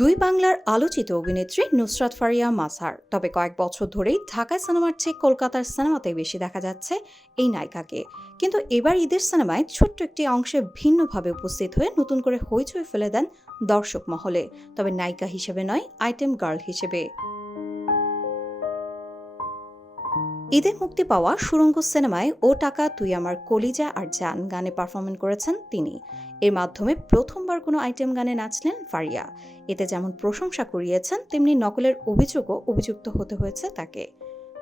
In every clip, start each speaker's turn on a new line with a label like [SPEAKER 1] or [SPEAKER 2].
[SPEAKER 1] দুই বাংলার আলোচিত অভিনেত্রী নুসরাত ফারিয়া মাসার তবে কয়েক বছর ধরেই ঢাকায় সিনেমার চেয়ে কলকাতার সিনেমাতেই বেশি দেখা যাচ্ছে এই নায়িকাকে। কিন্তু এবার ঈদের সিনেমায় ছোট্ট একটি অংশে ভিন্নভাবে উপস্থিত হয়ে নতুন করে হইচই ফেলে দেন দর্শক মহলে। তবে নায়িকা হিসেবে নয়, আইটেম গার্ল হিসেবে। ঈদে মুক্তি পাওয়া সুরঙ্গ সিনেমায় ও টাকা, তুই আমার কলিজা আর জান গানে পারফরমেন্স করেছেন তিনি। এর মাধ্যমে প্রথমবার কোনো আইটেম গানে নাচলেন ফারিয়া। এতে যেমন প্রশংসা করিয়েছেন তেমনি নকলের অভিযোগও অভিযুক্ত হতে হয়েছে তাকে।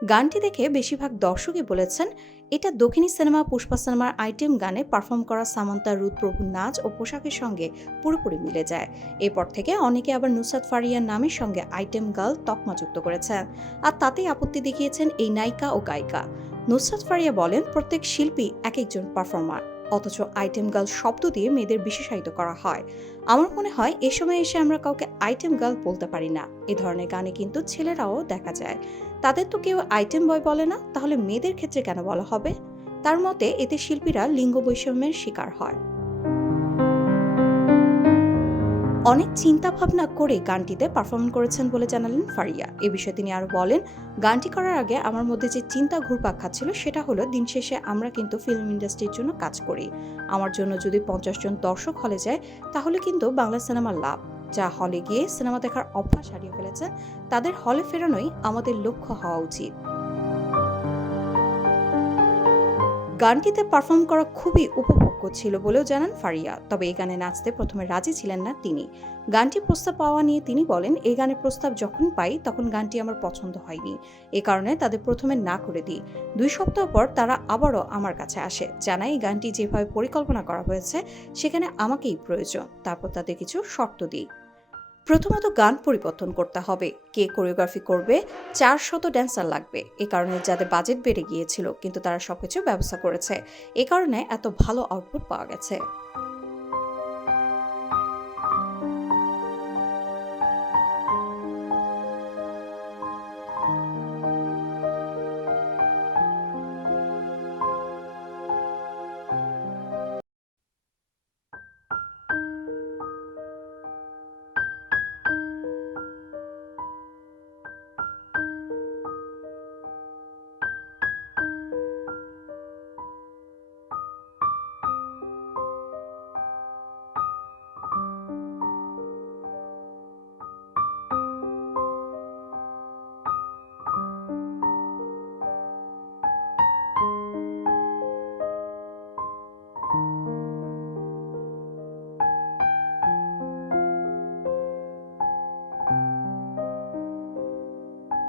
[SPEAKER 1] গানটি দেখে বেশিরভাগ দর্শকই বলেছেন, এটা দক্ষিণী সিনেমা, পুষ্পা সিনেমার আইটেম গানে পারফর্ম করা সামান্তা রুদপ্রভুর নাচ ও পোশাকের সঙ্গে পুরোপুরি মিলে যায়। এরপর থেকে অনেকে আবার নুসরাত ফারিয়ার নামের সঙ্গে আইটেম গার্ল তকমা যুক্ত করেছেন আর তাতেই আপত্তি দেখিয়েছেন এই নায়িকা ও গায়িকা। নুসরাত ফারিয়া বলেন, প্রত্যেক শিল্পী এক একজন পারফর্মার। অথচ আইটেম গার্ল শব্দ দিয়ে মেয়েদের বিশেষায়িত করা হয়। আমার মনে হয় এ সময় এসে আমরা কাউকে আইটেম গার্ল বলতে পারি না। এ ধরনের গানে কিন্তু ছেলেরাও দেখা যায়। তাদের তো কেউ আইটেম বয় বলে না, তাহলে মেয়েদের ক্ষেত্রে কেন বলা হবে? তার মতে এতে শিল্পীরা লিঙ্গ বৈষম্যের শিকার হয়। অনেক চিন্তা ভাবনা করে গানটিতে পারফর্ম করেছেন বলে জানালেন ফারিয়া। এ বিষয়ে তিনি আরও বলেন, গানটি করার আগে আমার মধ্যে যে চিন্তা ঘুরপাক খাচ্ছিল সেটা হলো, দিন শেষে আমরা কিন্তু ফিল্ম ইন্ডাস্ট্রির জন্য কাজ করি। আমার জন্য যদি পঞ্চাশ জন দর্শক হলে যায়, তাহলে কিন্তু বাংলা সিনেমার লাভ। যা হলে গিয়ে সিনেমা দেখার অভ্যাস হারিয়ে ফেলেছেন, তাদের হলে ফেরানোই আমাদের লক্ষ্য হওয়া উচিত। গানটিতে পারফর্ম করা খুবই উপভোগ্য ছিল বলেও জানান ফারিয়া। তবে এই গানে নাচতে প্রথমে রাজি ছিলেন না তিনি। গানটি প্রস্তাব পাওয়া নিয়ে তিনি বলেন, এই গানের প্রস্তাব যখন পাই, তখন গানটি আমার পছন্দ হয়নি। এ কারণে তাদের প্রথমে না করে দিই। দুই সপ্তাহ পর তারা আবারও আমার কাছে আসে। জানাই এই গানটি যেভাবে পরিকল্পনা করা হয়েছে, সেখানে আমাকেই প্রয়োজন। তারপর তাদের কিছু শর্ত দিই। প্রথমত গান পরিবর্তন করতে হবে। কে কোরিওগ্রাফি করবে? চার শত ড্যান্সার লাগবে। এ কারণে যাদের বাজেট বেড়ে গিয়েছিল, কিন্তু তারা সবকিছু ব্যবস্থা করেছে। এ কারণে এত ভালো আউটপুট পাওয়া গেছে।